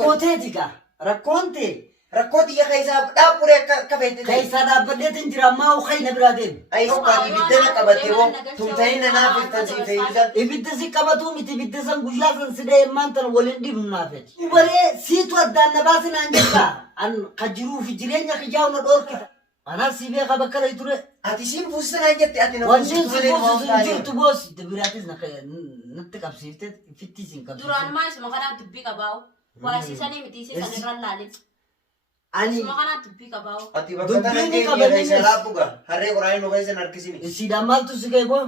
Rakkootee gaa rakkoonte. Rakkooti ya kaisa dapure ka fayte kaisa dabbadeet injira maa u khayna biraadeen ay uqaati bidana qabate wo tumtayna naafirtan si fayusan ibidda si qabatu miti ibidda san guyyaa san sidee maantan waliin dhibnu naafet ubaree siitu addaan na baasin aan jetta an kajiruu fi jireenya kijaa'u na dhoorkita anaa si beeka bakka lay ture ati siin fuusisan aan jette ati na wanni si fuusisan jirtu boos dabiraatis natti qabsiifte fittiisin qabsiifte duraan maa isuma kanaa dubbii qabaa'u waasiisanii miti isiisan irraan laalin ani makana tubbi kabaw ati bakka tan ke ya salapuga harre quraan no gaisen arkisini sida maltu sigay bo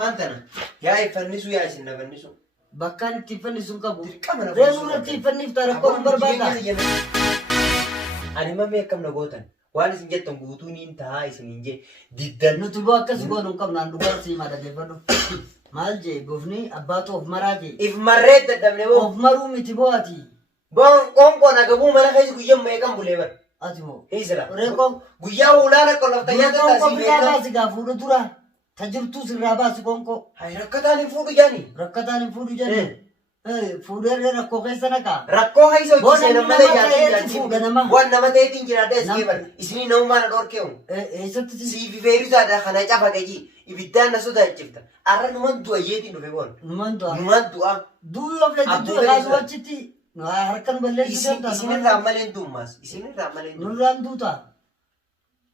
mantana ya ifannisu ya isin nabannisu bakkan tifannisu kabu kamera reenu tifanni tara ko barbada ani mamme kam na gotan waan isin jettan guutuun intaa isin inje diddan nuti bo akkas goonu kam nan dubar si mada defado mal je gofni abato of maraje if marret dadamne bo of maru miti bo ati bon kon na gabu mana kai guyam me kam bulebar atimo isra reko guyya ulana ko lafta ya ta ko si biya basi ga fudu dura tajirtu sirra basi konko hay rakata ni fudu jani rakatan fudu jani fudu re rakko kaisa naka rakko hay so Bona se na ni male nama ya kaya ti fuda nama. wan nama te tin jira des kebar isni no mana dor keun esat si viveru da khana chafa gaji ibidda na suda chifta arra numan du ayeti no bebon numan do numan du a du yo fle du la wachiti no harkan balle isini ramalen dumas isini ramalen nurran duta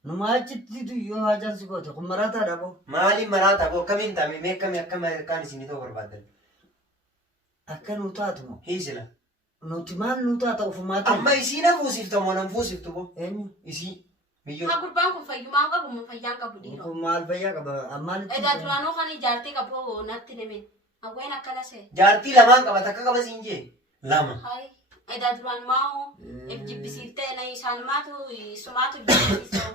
numa chiti du yo hajan sigote kumarata dabo mali marata bo kamin tami me kam yakama kan isini to barbadan akkan utatu hisila notiman nutata ufumata amma isina fusifto monan fusifto bo enyu isi miyo ha gurbaan kun fayyumaan qabu mun fayyaan qabu dhiiroo ko mal baya ka amal edaa duraanoo kan ijaartee qabu natti dhime hawween akkana see jaartii lamaan qaba takka qaba sinje lama hay edaa duraan maa'u if jibbisiiftee na isaan maatu sumaatu jibbisiisoo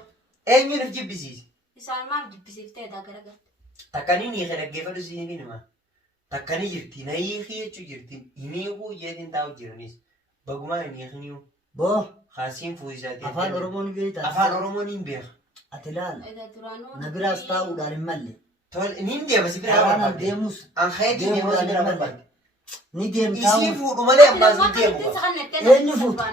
eenyuun if jibbisiise isaan maaf jibbisiiftee edaa garagalte takkanii ni dhaggeeffadhu siinii nima takkanii jirti na hiikii jechuu jirti himiikuu jeetiin taa'u jiranis bagumaa hin hiikniu bo haasiin fuusisaati afaan oromoon beeyta afaan oromoon hin beeka atilaan edaa duraanoo nabiraas taa'uudhaan hin malle tol nin deema si bira karaan barbaade deemus an khaytii deema si bira barbaade ni deem isii taa'u fuudhu malee ammaa si deemu Eenyu fuutu?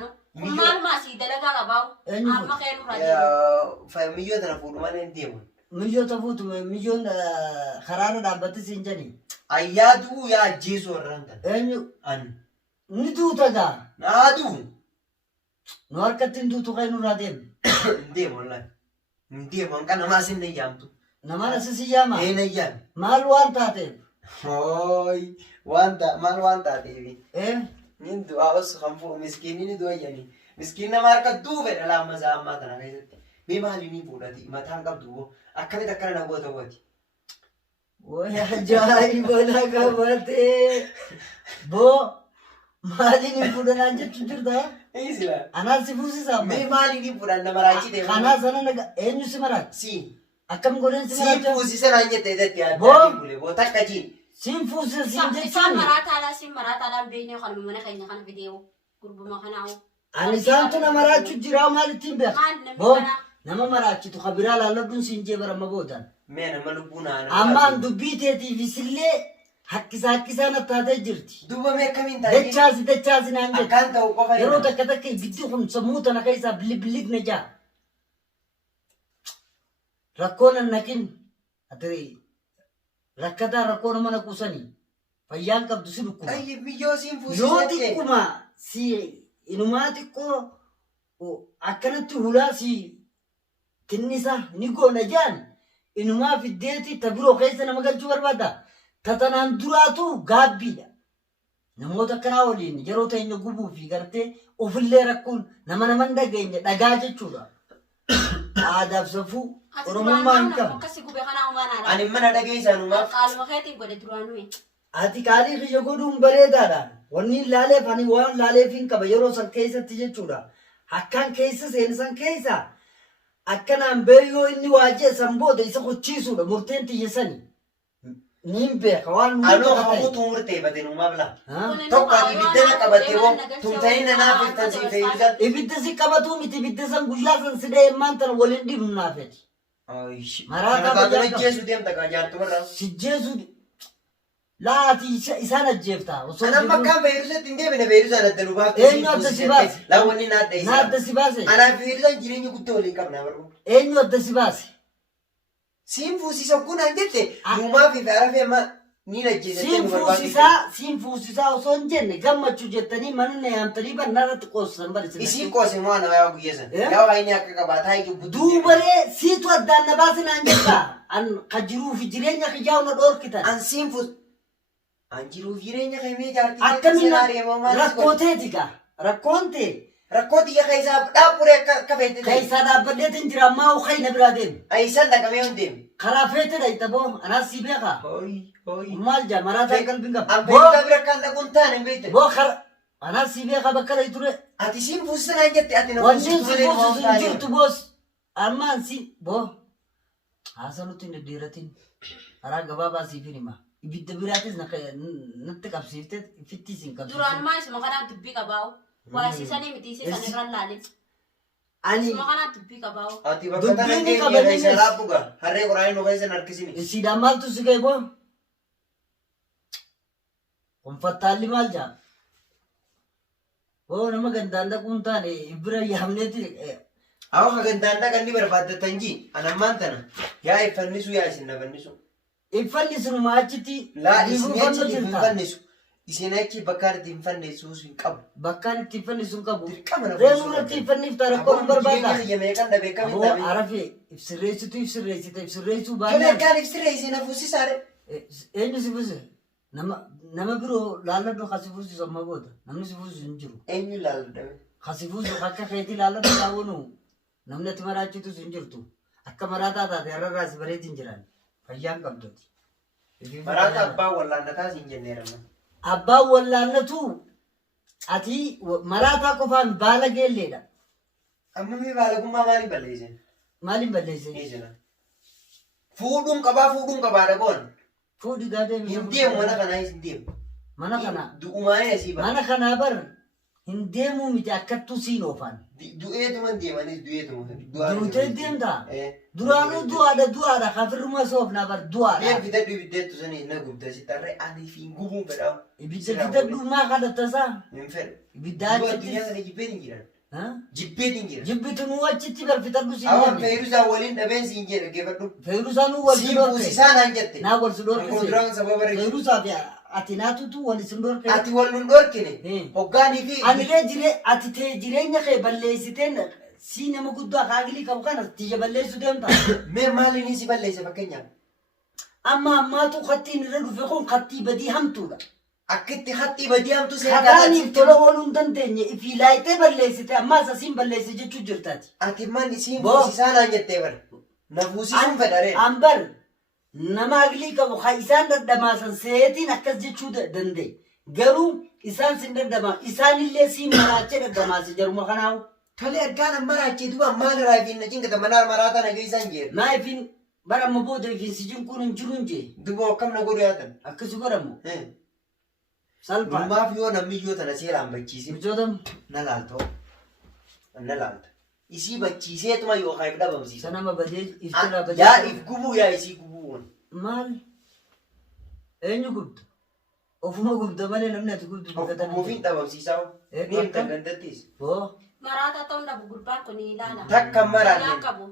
maal maasii dalagaa qabaa'u Eenyu amma keenu raajii miyyoo tana fuudhu malee hin deemu miyyo tafutu miyyoon karaara dhaabbatis hin jedhi ayyaaduu yaa ajjeesu warraan tan eenyu an ni duuta gaa naaduu nu harkatti hin duutu kan nurraa deemu hin deemu wallahi hin deemu hanqa namaas hin nayyaamtu namaan asisi yaama ee nayyaan maal waan taateef hooy maal waan taateefi ee nin du'aa os kan fuudhu miskiinni ni du'a jedhanii miskiin nama harka duufedha laamma isaa ammaa tana keessatti mee maali ni fuudhati mataan qabdu boo akkamitti akkana na goota booti way ajaa'iba na qabatee boo maaliin hin fudhanaan jechuu jirta isla anaan si fuusisaa mee maali ni fuudhan nama raachite kanaa sana naga eenyu si maraachi si akkam godheen si si maraacha fuusise naan jette jetti Boo. adda bule boo takka jiin siin fuusise siin isaan jechuun maraataadhaa siin maraataadhaan beeknee kan mana keenya kana fideewu gurbuma kanaa'u ani isaantu nama maraachu jiraa maalittiin beeka maal namni boo kana nama maraachitu kabiraa laalladhuun siin jee barama boodan mee nama lubbuu naan ammaan dubbii teetiifis illee hakkisaa nattaatee jirti duuba mee akkamiin taa'ee dachaasi naan jedhe akkaan ta'u qofa yeroo takka takka ibiddi kun sammuu tana keessaa bilibiliqna jaa rakkoon an naqin ati rakkataa rakkoo nama naquusanii fayyaan qabdu si dhukkuma ayyi biyyoo siin yoo fuusise xiqquma si inumaa xiqqoo akkanatti hulaa si tinnisa ni goona jaan inumaa fiddeeti ta biroo keessa nama galchuu barbaada ta tanaan duraatu gaabbiidha namoota akkanaa waliin yeroo teenya gubuu fi gartee ofillee rakkuun nama hin dhageenye dhagaa jechuudha aadaaf safuu oromummaa hin qabu akkasi gubee kanaa umaanaadha ani mana dhageessanumaaf qaaluma keetiin godhe duraanuu ati qaalii kiyya godhuun bareedaadha wanni laaleef ani waan laaleef hin qaba yeroo san keessatti jechuudha akkaan keessa seensan keessa akkanaan beeyoo inni waajee san booda isa qochiisuudha murteen tiyyesani niin beeka waan anoo hamuutu murteeffate numaaf laa tokko ati biddana qabatte boo tumta'inna naaf iftan siin feeyusan ibidda si qabatu miti ibidda san guyyaa san sidee immaan tana waliin dhibnu naafeti Maraataa baay'ee jeesu deemta kaa jaartu barraa si jeesu laati isaan ajjeefta osoo Ana makkaan fayyadusatti hin deemine fayyadusaan adda nu baafte. Eenyu adda si baase? Laawwanni naadda isaa. naadda si baase Anaaf fayyadusaan jireenya guddaa waliin qabna barbaadu. eenyu adda si baase Siin fuusisa kunaan jette nuumaa fi faarafee amma ni najjeessatti nu barbaadu. siin fuusisaa osoo hin jenne gammachuu jettanii manni yaamtanii bannarratti qoosisan barisiisan. Isiin qoose moo ana waa guyyeessan. Yaa waa inni akka qabaataa iyyuu butu. Duubaree siitu addaan na baase naan jettaa an ka jiruu fi jireenya kiyyaa na dhoorkitan. An siin fuus. An jiruuf jireenya keenyee jaartii. Akkamiin rakkooteeti gaa rakkoon ta'e. Rakkoo xiyya keessaa dhaabburee akka feete. Keessaa dhaabbadheetiin jira ammaa ukhay na biraa deemu. Ayisan dhaqamee hin deemu. Karaa feete dhayita boo anaas si beekaa. Maal jaa maraataa qalbiin qaba. An beekaa bira kan dhaquun taane hin beektan. Boo kara anaas si beekaa bakka dhayi ture. Ati siin fuusisan aan jette ati na Wanti si fuusisu hin jirtu boos. Armaan si boo haasanutti hin deddeeratin. Karaa gabaabaa siif hin hima. Ibidda biraatis natti qabsiiftee fittis hin qabsiifte. Duraan maa isuma kanaa dubbii qabaa'u. Waasiisanii mitiisee kan irraan laalee. Ani Isuma kanaa dubbii qabaa'u. Ati bakka tana deemee keessa laabuga. Harree qoraanii nu keessan harkisini. siidhaan maaltu si ga'e boo? Kun fattaalli maal jaa? Boo nama gandaan dhaquun taane bira yaamneeti. Awo hagandaan dhaqan ni barbaaddatan jii. Anammaan tana. Yaa iffannisu yaa isin nafannisu. Iffanni sunuma achitti Laa isin achi hin fannisu. Isin achi bakka itti hin fanneessuus hin qabu. bakkaan itti iffanni sun qabu. Dirqama na Reemuu irratti iffanniif ta'a rakkoo hin barbaada. Meeqan dhabe kam hin Aboo dhabe. arafee ibsirreessitu ibsirreessita ibsirreessuu Tole baannaan akkaan ibsiree isin hafuusisaare. eenyu si fuuse? Nama biroo laalladhu kasi fuusisu amma booda namni si fuusisu hin jiru. Eenyu laalladhame. Kasi fuusisu akka keetii laalladhu kaawwanu namni ati maraachitus hin jirtu. Akka maraataa taate har'arraa si bareetti hin jiran fayyaan qabdooti. Maraata abbaa wallaannataa siin jenneerama. Abbaan wallaannatu ati maraataa qofaan baala geelleedha. Amma mee baalagummaa maaliin balleessin? Maaliin balleesse? Ni jira. Fuudhuun qabaa dhagoon. Fuudhi gaadee Hin deemu mana kanaa hin deemu. mana kana Du'umaanii asii bara. mana kanaa bar hin deemuu miti akkattuu siin oofan. Du'eetuman deemanis du'eetuma. Duutee deemtaa? Duraanuu du'aadha kafirruma soofnaa bar du'aadha. Mee fidadhu ibiddeettu sanii na gubda si tarree ani fi hin gubuun fedhaa. Ibidda fidadhu maa kadhattasaa? Hin fedhu. Ibidda Du'a achitti. addunyaa kana jibbeen hin jiran. Jibbeen hin jiran. Jibbitu nuu achitti bar fidadhu siin Awwan jenne. feerusaa waliin dhabeen siin jedhe geeffadhu. Feerusaa nuu wal si Siin dhorke. fuusisaan aan jette. Naa wal si Kun dhorkise. duraan sababa reefu. Feerusaa fi ati naatutu wal isin dhorke. Ati wal nun dhorkine. Hoggaanii fi. Anillee ati jireenya kee balleessiteen si nama guddaa kaagilii qabu kana tiyya balleessu deemta. Mee maaliin si balleesse fakkeenyaaf? Amma ammaatu kattiin irra dhufe kun kattii badii hamtuudha. Akkitti hatti badii hamtu Kataaniif tola ooluu hin dandeenye ifii laayitee balleessite ammaas asiin balleesse jechuu jirtaati. Ati man isiin fuusisaan aan jettee bara. Na fuusisuun fedharee. Ambar nama agilii qabu haa isaan dadhamaasan seetiin akkas jechuu danda'e. Garuu isaan sin dadhamaa isaanillee siin maraachee dadhamaase jaruma kanaawu. Tole argaan amma raachee duuba maal irraa ifiin na cinkata manaa maraataa na geessan jee. Maa ifiin bara amma booda ifiin si jinkuun hin jiru hin jee. Duuba akkam na godhu yaatan. Akkasi godhamu. Salphaa. Gummaaf yoo namni yoo tana seeraan bachiisi. Mijootamu. Na laaltoo. Na laalta. Isii bachiiseetuma yookaan if dhabamsiisa. Sanama badee iftirraa badee. Yaa if gubuu yaa isii gubuu. Maal? Eenyu gubdu? Ofuma gubda malee namni ati gubdu Of gubuufiin dhabamsiisaa. Ni himtan dandattiis. Boo. Maraataa ta'uun dhabu gurbaan kun ilaala. Takka maraan. Fayyaa qabu.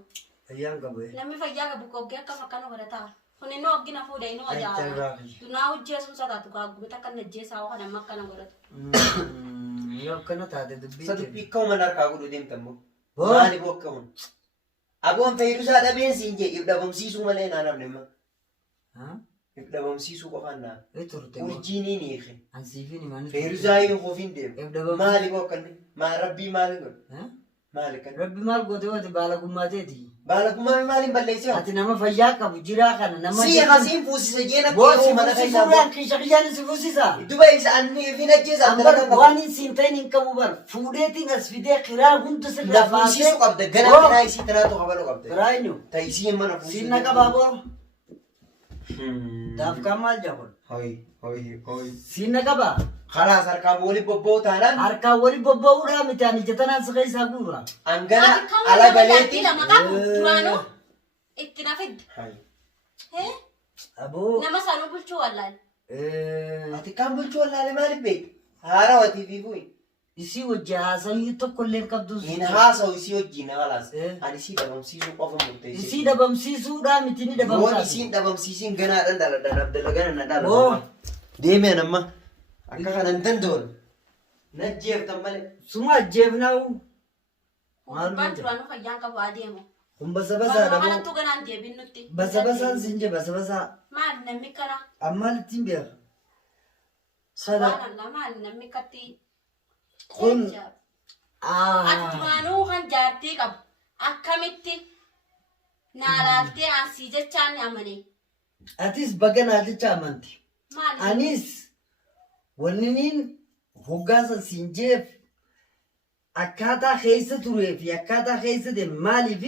Ayyaan qabu. Namni fayyaa qabu koggee akkam akkana godhataa. Kun inni hoggina fuudhe inni wajaa. Dunaa hojjeesuun sadaatu gaaggume takka najjeesaa waan amma akkana godhatu. Yoo akkana taate dubbii. Sa dubbii akkuma harkaa godhu deemtan moo? Boo. Maali boo akkamuun? Aboon fayyusaa dhabeen siin jee if dhabamsiisuu malee naan hafne ma. If dhabamsiisuu qofaan naan. Turte. Urjiinii ni hiike. Ansiifin himan. Fayyusaa hin hofiin deemu. If dhabamsiisuu. Maali boo akkanni? Maa rabbii maali godhu? Maali kan? Rabbi maal goote waati baala gummaateeti. Baalagummaan maaliin balleessee? Ati nama fayyaa qabu jiraa kana nama. Si hasiin fuusise jeena Boo si keewuu mana keessaa fuusisuudhaan kiisha kiyyaan si fuusisa. Duba isaan fi najjeesa Ambar waan hin siin ta'in hin qabu bar fuudheetiin as fidee kiraa hunda sirraa fuusisu qabda gana kanaa isii tanaatu qabaluu qabda. Kiraa eenyu? Ta'isii mana fuusisu. Siin na qabaa boo. Daafkaa maal jaafon? Hoi. Siin na qabaa? Khalaas harkaan waliin bobba'uu taanaan Harkaan wali bobba'uudhaa miti ani jatanaan si keessaa guura. hangana ala galeetti. Lama qabu duraanuu itti na fidda. Aboo. Nama sanuu bulchuu wallaan. Ati kan bulchuu wallaalee maaliif beekta? Haarawaatii fi bu'e. Isii wajji haasawii tokko illee qabdu. Hin haasa'u isii wajjin halaas. Ani isii dhabamsiisuu qofa murteessee. Isii dhabamsiisuudhaa miti ni dhabamsiisa. Waan isiin dhabamsiisiin ganaadhaan dalagana na dhala. Deemee nama akka kana hin danda'u. Na ajjeeftan malee. Suma ajjeefnaa'u. Gubbaan duraanuu fayyaan qabu adeemu. Kun basa-basaa dhabu. Kanattuu ganaan deebiin nutti. Basa-basaan siin jee basa-basaa. Maali namni kana? Ammaan ittiin beeka. Subhaanallah maali namni katti? Kun. Ati duraanuu kan jaartii qabu. Akkamitti naalaaltee ansii jechaan ni amane. Atis baga naa jecha amanti. Maali? Anis wanniniin hoggaasan siin jeef akkaataa keessa turee fi akkaataa keessa deeme maaliif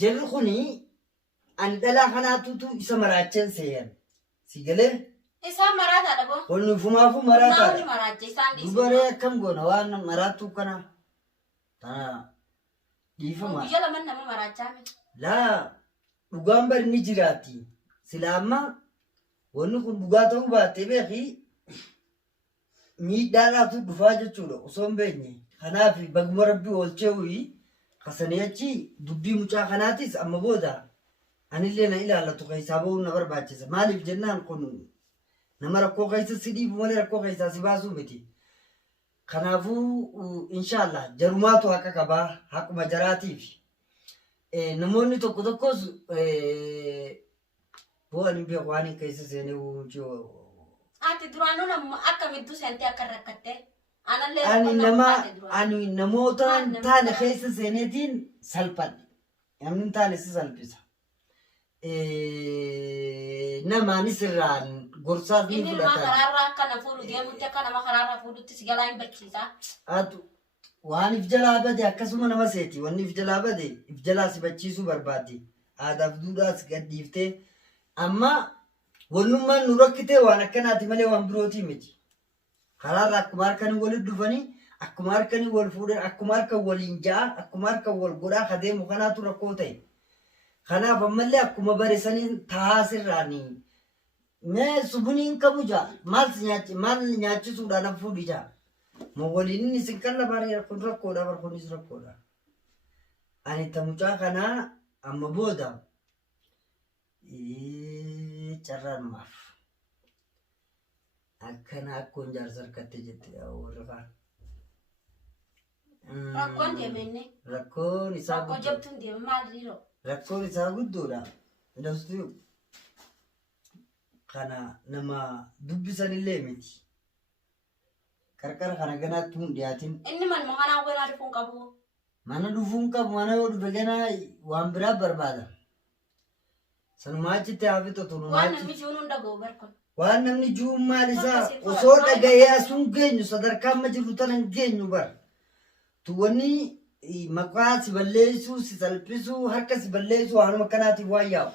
jarri kuni ani dhalaa kanaatutu isa maraacheen seeyan. Si galee? Isaan maraataadha boo? Wanni fumaafu maraataadha. Maamni maraacha isaan dhiisu. Dubaree akkam goona waan maraattuu kana. Tana dhiifama. Guyyaa lamaan nama maraachaa miti. Laa dhugaan bari ni jiraatti. Sila amma wanni kun dhugaa ta'uu baattee beeki miidhaadhaatu dhufaa jechuudha osoo hin beekne. Kanaaf baguma rabbii oolchee wuyi kasanii achi dubbii mucaa kanaatis amma booda anillee na ilaallatu keessaa bahuun na barbaachisa. Maaliif jennaan kun nama rakkoo keessa si dhiibu malee rakkoo keessaa si baasuu miti. Kanaafuu inshaallah jarumaatu haqa qabaa haquma jaraatiif. Namoonni tokko tokkos bu'aan hin beeku waan hin keessa seenee jiru. Ati duraanuu nama akkamittuu seentee akka rakkattee? Ani namoota taane keessa seeneetiin salphanne. Namni taane si salphisa. Namaanis irraan gorsaaf ni fudhatan. Inni nama karaarraa akkana fuudhu deemutti akka nama karaarraa fuudhutti si jalaa hin barsiisa. Waan if jalaa bade akkasuma nama seeti. Wanni if jalaa bade if jalaa si bachiisuu barbaadde. Aadaaf duudhaas gaddiiftee. Amma wannummaan nu rakkitee waan akkanaati malee waan birootii miti. Karaarraa akkuma harkanii walitti dhufanii akkuma harkanii wal fuudhan akkuma harkan waliin ja'a akkuma harkan wal godhaa kadeemu kanaatu rakkoo ta'e. Kanaaf ammallee akkuma bareessanii taasirraanii mee subuniin qabu ja'a maal nyaachisuudhaan af fuudhi ja'a. Ma waliin inni isin kan lafaanii kun rakkoodha barkuunis rakkoodha. Ani tamucaa kanaa amma booda carraan maaf. Akkana akkoon jaarsa harkattee jette warra kaan. Rakkoon deemenne. Rakkoon isaa Rakkoo jabtuun deema maaliiroo? Rakkoon isaa guddoodha. Indastuu kana nama dubbisanillee miti. Qarqara kana ganaatti hin dhiyaatin. Inni manuma kanaa wayinaa dhufuun qabu. Mana dhufuun qabu mana yoo dhufe ganaa waan biraa barbaada. Sanumaa achitti haa fixatu. Waan namni jiruun hunda goobar kun. Waan namni jiruun maal isaa osoo dhaga'ee asuun geenyu sadarkaa amma jirru tana hin geenyu bara. Tuwwanni maqaa si balleessuu si salphisuu harka si balleessuu waanuma kanaatiif waan yaa'u.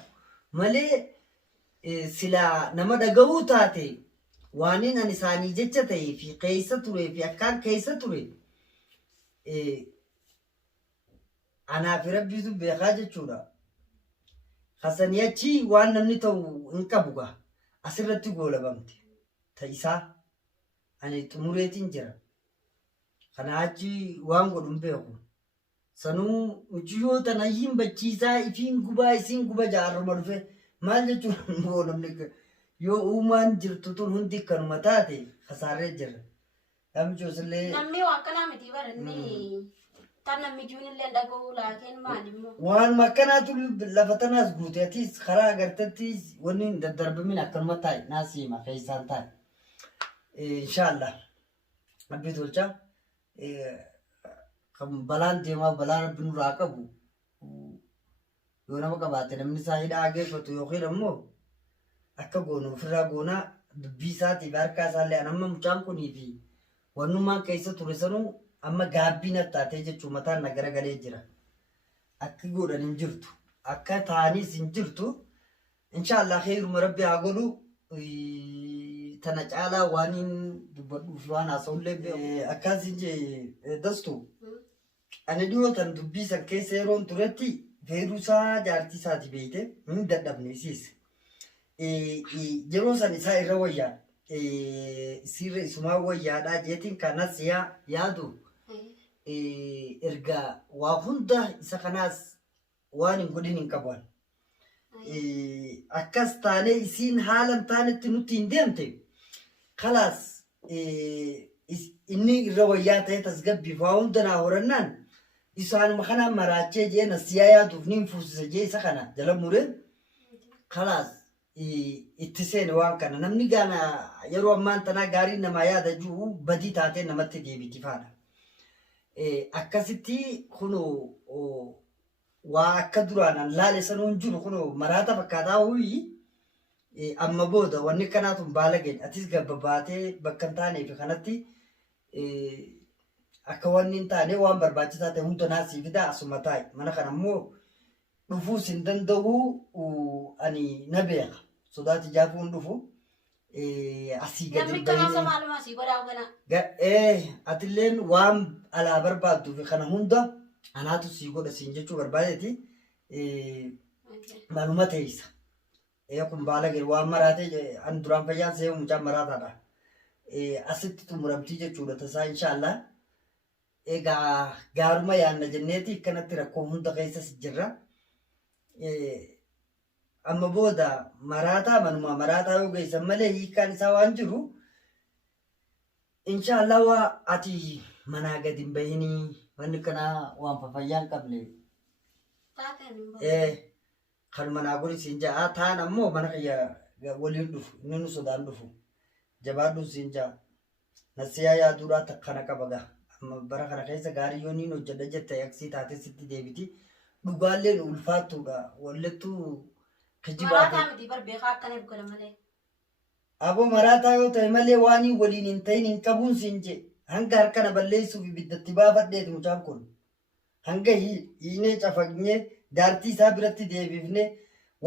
Malee silaa nama dhaga'uu taate waaniin ani isaanii jecha ta'ee fi keessa turee fi akkaan keessa ture anaaf rabbiitu beekaa jechuudha. Kasanii achi waan namni ta'u hin qabu gaa. Asirratti goolabamte ta'isaa ani xumureetiin jira. Kana achi waan godhu hin beeku. Sanuu muciyyoo tana hin bachiisaa ifiin gubaa isiin guba jaarruma dhufe maal jechuun moo namni yoo uumaan jirtu tun hundi kanuma taate kasaarree jirra. Namni waa akkanaa miti baranni tan namni jiruunillee dhaga'uu laakeen maalimmoo. Waan makkanaatu lafa tanaas guute atis karaa agartattis wanni hin daddarbamin akkanuma taa'e naasii hima keessaan taa'e. Inshaallah rabbi tolcha kan balaan deemaa balaa rabbi nurraa qabu yoo nama qabaate namni isaa hidhaa geeffatu yookiin ammoo akka goonu ofirraa goonaa dubbii isaatiif harkaa isaallee amma mucaan kunii fi wannummaan keessa ture sanuu amma gaabbii nattaatee jechuun mataan na garagalee jira. Akka godhan hin jirtu. Akka taa'anis hin jirtu. Inshaallah heeruma rabbi haa godhu. Tana caalaa waan hin dubbadhuuf waan haasa'ullee akkasiin jee dastu. Ani dhiyootan dubbii san keessa yeroon turetti feeruusaa jaartii isaati beeyte hin dadhabne isiis. yeroo san isaa irra wayyaa sirra isumaa wayyaadhaa jeetiin kanas yaadu erga waa hunda isa kanaas waan hin godhin hin qaban akkas taane isiin haalan taanetti nutti hin deemte kalaas inni irra wayyaa ta'e tasgabbiif waa hunda naa horannaan isaanuma kanaan maraachee jee nasiyaa yaaduuf niin fuusisa jee isa kana jala mure kalaas itti seene waan kana namni gaana yeroo ammaan tanaa gaarii namaa yaada jiru badii taatee namatti deebiti faadha. Akkasitti kunu waa akka duraan laale sanuun jiru kunu maraata fakkaataa huyi amma booda wanni kanaatu baala gadi atis gabbabaatee bakka hin taaneef kanatti akka wanni hin taane waan barbaachisaa ta'e hunda naasii fida asuma taa'e mana kana immoo dhufuus hin danda'u ani na beeka sodaati jaafuun dhufu asii gadi atilleen waan alaa barbaadduuf kana hunda anaatu sii godha siin jechuu barbaadeeti manuma teessa kun baala gadi waan maraatee an duraan fayyaan see mucaan maraataadha asitti xumuramtii jechuudha tasaa inshaallah egaa gaaruma yaanna jenneeti akkanatti rakkoo hunda keessas jirra amma booda maraataa manuma maraataa yoo geessan malee hiikaan isaa waan jiru inshaallah waa ati manaa gadi hin bahinii wanni kanaa waan fayyaan qabne kan manaa godhi siin ja'a taan ammoo mana kiyya waliin dhufu inni nu sodaan dhufu jabaadhuun siin ja'a nasiyaa yaaduudhaa takkana qabagaa amma bara kana keessa gaarii yoo niin hojjedha jette aksii taate sitti deebiti dhugaalleen ulfaattuudha wallettuu Maraataa miti barbeekaa akkaniif godha malee. Aboo maraataa yoo ta'e malee waan waliin hin ta'in hin qabuun siin je hanga harkana balleessuuf ibiddatti baafadheeti mucaan kun hanga hiinee cafaqnee jaartii isaa biratti deebifne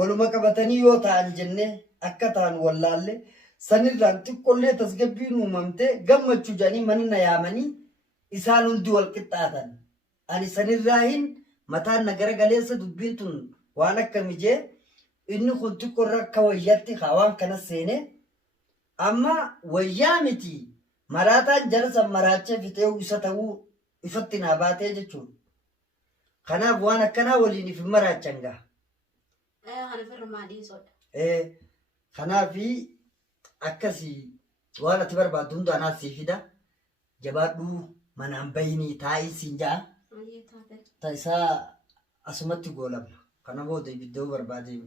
waluma qabatanii yoo ta'an jennee akka ta'an wallaalle sanirraan xiqqollee tasgabbiin uumamte gammachuu jedhanii manna yaamanii isaan hundi wal qixxaatan ani sanirraa hin mataan nagara galeessa dubbiin tun waan akka mijee inni kun xiqqoorra akka wayyaatti waan kana seene amma wayyaa miti maraataan jara san maraachee fixee isa ta'uu ifatti naa baatee jechuudha. Kanaaf waan akkanaa waliin if maraachan gaa. Kana firmaa dhiisodha. Kanaaf akkasii waan ati barbaaddu hunda anaaf sii fida jabaadhuu manaan bayinii taa'ii siin ja'a. Ta'isaa asumatti goolabna. Kana booda ibiddoo barbaadee.